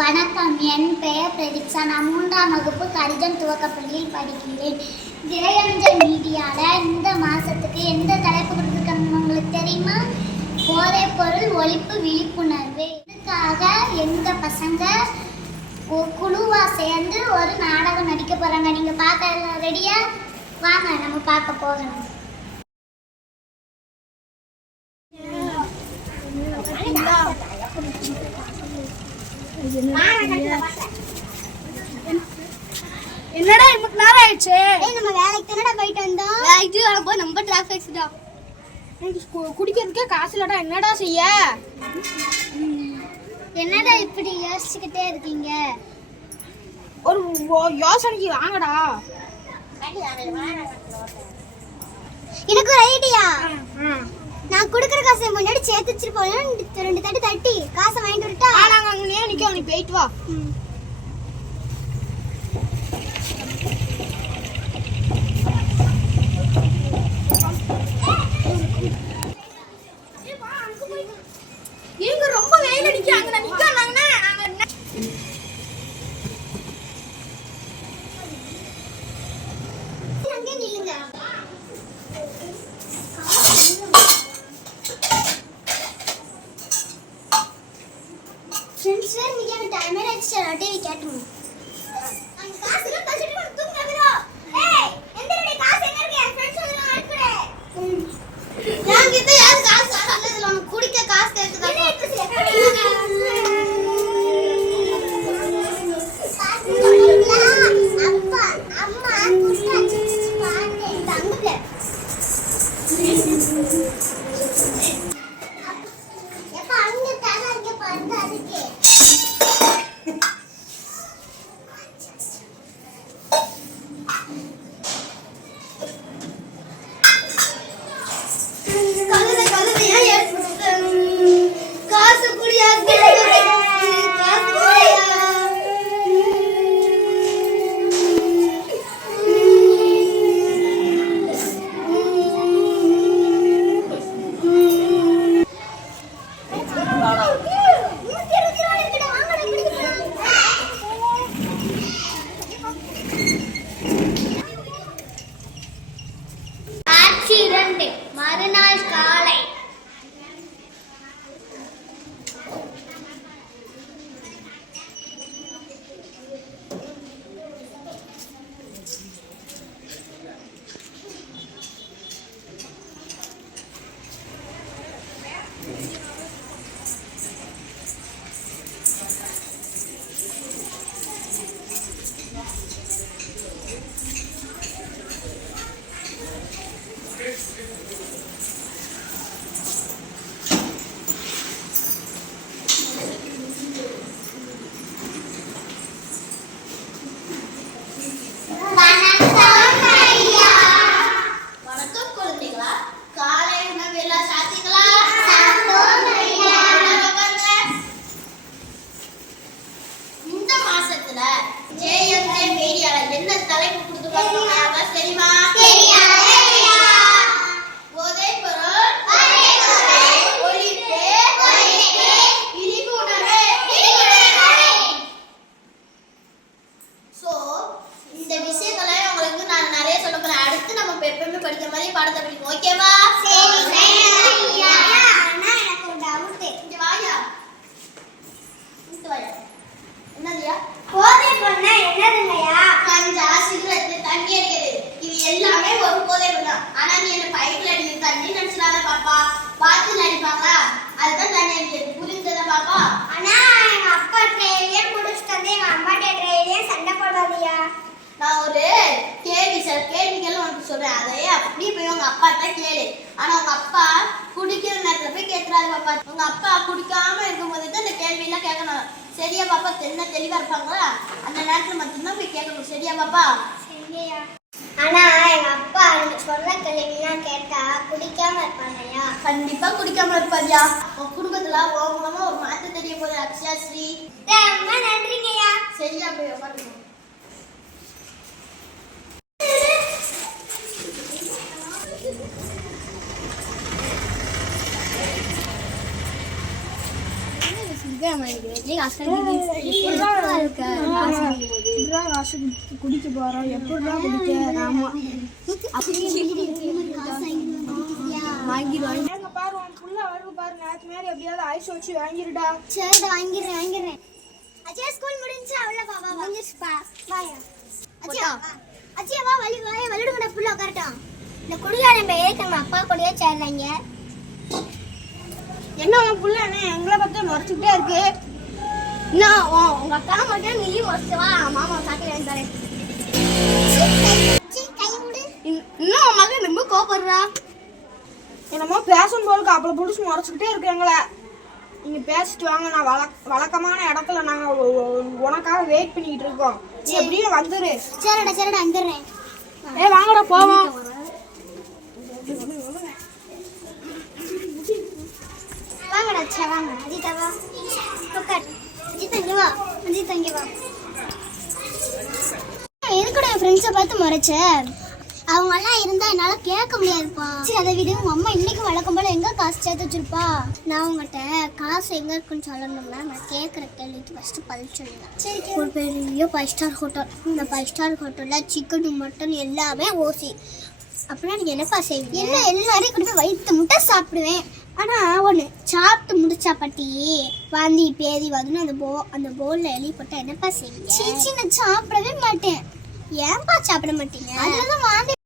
வணக்கம், என் பெயர் பிரதீக்ஷா. நான் 3ஆம் வகுப்பு கடிதம் துவக்கப்பள்ளியில் படிக்கிறேன். திரையஞ்சல் மீடியாவில் இந்த மாதத்துக்கு எந்த தலைப்பு கொடுத்துருக்காங்க உங்களுக்கு தெரியுமா? போதைப் பொருள் ஒழிப்பு விழிப்புணர்வு. இதுக்காக எங்கள் பசங்க குழுவாக சேர்ந்து ஒரு நாடகம் நடிக்க போகிறாங்க. நீங்கள் பார்க்க ரெடியா? வாங்க, நம்ம பார்க்க போகணும். என்னடா இவ்வளவு நேரம் ஆயிடுச்சு? நம்ம வேலைக்கு தானடா போயிட்டு வந்தோம். வேலைக்கு போய் நம்ம டிராஃபிக் தான். குடிக்கிறதுக்கே காசு இல்லடா, என்னடா செய்ய? என்னடா இப்படி யோசிச்சுக்கிட்டே இருக்கீங்க? ஒரு யோசனைக்கு வாங்கடா. எனக்கு ஒரு ஐடியா. நான் குடுக்குற காசை முன்னாடி சேர்த்து வச்சிருப்போம். 2 தட்டு தட்டி காசை வாங்கிட்டு விட்டா நாங்க அங்கேயே நிக்க, நீ போயிட்டு வா. இங்க ரொம்ப வெயில் அடிக்கு, அங்க நிக்கானாங்கன்னா அங்கே நில்லுங்க. ஃப்ரெண்ட்ஸ் நீங்க டைம் ஆயிடுச்சு, டிவி கேட்கணும். அந்த காசுல பட்ஜெட் பண்ணி தூங்குறீங்களா? ஏய், எந்தடி காசு எங்க இருக்கு? என் ஃப்ரெண்ட்ஸ் வந்து அனுப்புறே. நான் கிட்ட யார் காசு தரல, உனக்கு குடிக்க காசு கேக்குதா? அப்பா அம்மா குடிக்க வச்சிச்சு பாரு. தங்கல. எப்ப அங்க தர இங்க பாருங்க அதுக்கு. காசு குடியா காசு குடியா. மறுநாள் காலை என்ன தலைப்பு கொடுத்துருக்காங்க தெரியுமா? போதைப் பொருள் ஒழிப்பு விழிப்புணர்வு. சோ இந்த விஷயங்களை உங்களுக்கு நான் நிறைய சொல்ல போறேன். அடுத்து நம்ம எப்பவுமே படிக்கிற மாதிரி பாடத்தை படிக்கும். ஓகேவா? எனக்கு ஒரு டவுட். இங்க வாயா. என்னதுயா? போதைப் பொருள்னா என்னதுங்கய்யா? கஞ்சா, சிகரெட், தண்ணி அடிக்கிறது, இது எல்லாமே ஒரு போதைப் பொருள் தான். ஆனா நீ என்ன பைப்ல அடிக்கிற தண்ணி நினைச்சிடாத பாப்பா. பாட்டில் அடிப்பாங்களா, அதுதான் தண்ணி அடிக்கிறது. புரிஞ்சதா பாப்பா? ஆனா எங்க அப்பா ட்ரெயிலே குடிச்சிட்டு வந்து எங்க அம்மா ட்ரெயிலே சண்டை போடாதியா. நான் ஒரு கேள்விகள் உனக்கு சொல்றேன், அதையே அப்படியே போய் உங்க அப்பா தான் கேளு. ஆனா உங்க அப்பா குடிக்கிற நேரத்துல போய் கேட்கறாரு பாப்பா. உங்க அப்பா குடிக்காம இருக்கும்போது தான் இந்த கேள்வி எல்லாம் கேட்கணும். சரியா பாப்பா? என்ன தெளிவா இருப்பாங்களா அந்த நேரத்துல மட்டும்தான் போய் கேட்கணும். சரியா பாப்பா? சரியா. ஆனா எங்க அப்பா சொல்ற கேள்விலாம் கேட்டா குடிக்காம இருப்பாங்கயா. கண்டிப்பா குடிக்காம இருப்பாரியா. உன் குடும்பத்துல உன் மூலமா ஒரு மாற்றம் தெரிய போகுது அக்ஷயா ஸ்ரீ. ரொம்ப நன்றிங்கய்யா. சரியா போய் உட்காந்துக்கோ. குடிக்க போறோம் எப்படிடா குடிக்க ஆமா எங்க பாரு உன் புள்ள வருது பாரு நேத்து மாதிரி எப்படியாவது ஐஸ் வச்சு வாங்கிருடா சரிடா வாங்கிடுறேன் அச்சியா ஸ்கூல் முடிஞ்சு அவ்வளோ பாபா வந்துச்சுப்பா வாயா அச்சியா அச்சியா வா வலிடுங்கடா புள்ள உட்காரட்டும் இந்த குடிகாரன் பையன் நம்ம அப்பா கூடயே சேர்றாங்க என்ன உன் புள்ள என்ன எங்களை பார்த்து முறைச்சிக்கிட்டே இருக்கு இன்னும் உங்க அக்கா மட்டும் நீ மொஸ்ட் வா மாமா சாக்கி தரேன் இன்னும் உன் மகன் ரொம்ப கோபப்படுறா என்னமோ பேசும் போலுக்கு அப்பளை பிடிச்சி முறைச்சிக்கிட்டே இருக்கு எங்களை நீங்க பேசிட்டு வாங்க நான் வழக்கமான இடத்துல நாங்க உனக்காக வெயிட் பண்ணிக்கிட்டு இருக்கோம் நீ எப்படியே வந்துரு சரிடா வந்துடுறேன் வாங்கடா போவோம் வாங்கடா அச்சா வாங்க அஜிதா வா உட்கார் அஜிதா இங்க வா எதுக்குடா என் ஃப்ரெண்ட்ஸை பார்த்து முறைச்ச அவங்க எல்லாம் இருந்தா என்னால கேட்க முடியாதுப்பா சரி அதை விட உங்க அம்மா இன்னைக்கு வழக்கம் போல எங்க காசு சேர்த்து வச்சிருப்பா நான் உங்ககிட்ட காசு எங்க இருக்குன்னு சொல்லணும்னா நான் கேட்குற கேள்விக்கு ஃபர்ஸ்ட் பதில் சொல்லுவேன் சரி ஒரு பெரிய 5 ஸ்டார் ஹோட்டல் இந்த 5 ஸ்டார் ஹோட்டல்ல சிக்கன் மட்டன் எல்லாமே ஓசி அப்படின்னா நீங்க என்னப்பா செய்வீங்க என்ன எல்லாரையும் கொண்டு போய் வயிற்று முட்டை சாப்பிடுவேன் ஆனா ஒண்ணு சாப்பிட்டு முடிச்சா பட்டி வாந்தி பேதி வந்து அந்த போல்ல எலி போட்டா என்னப்பா செய்வீங்க சீச்சி நான் சாப்பிடவே மாட்டேன் ஏன்பா சாப்பிட மாட்டீங்க அதுலதான் வாந்தி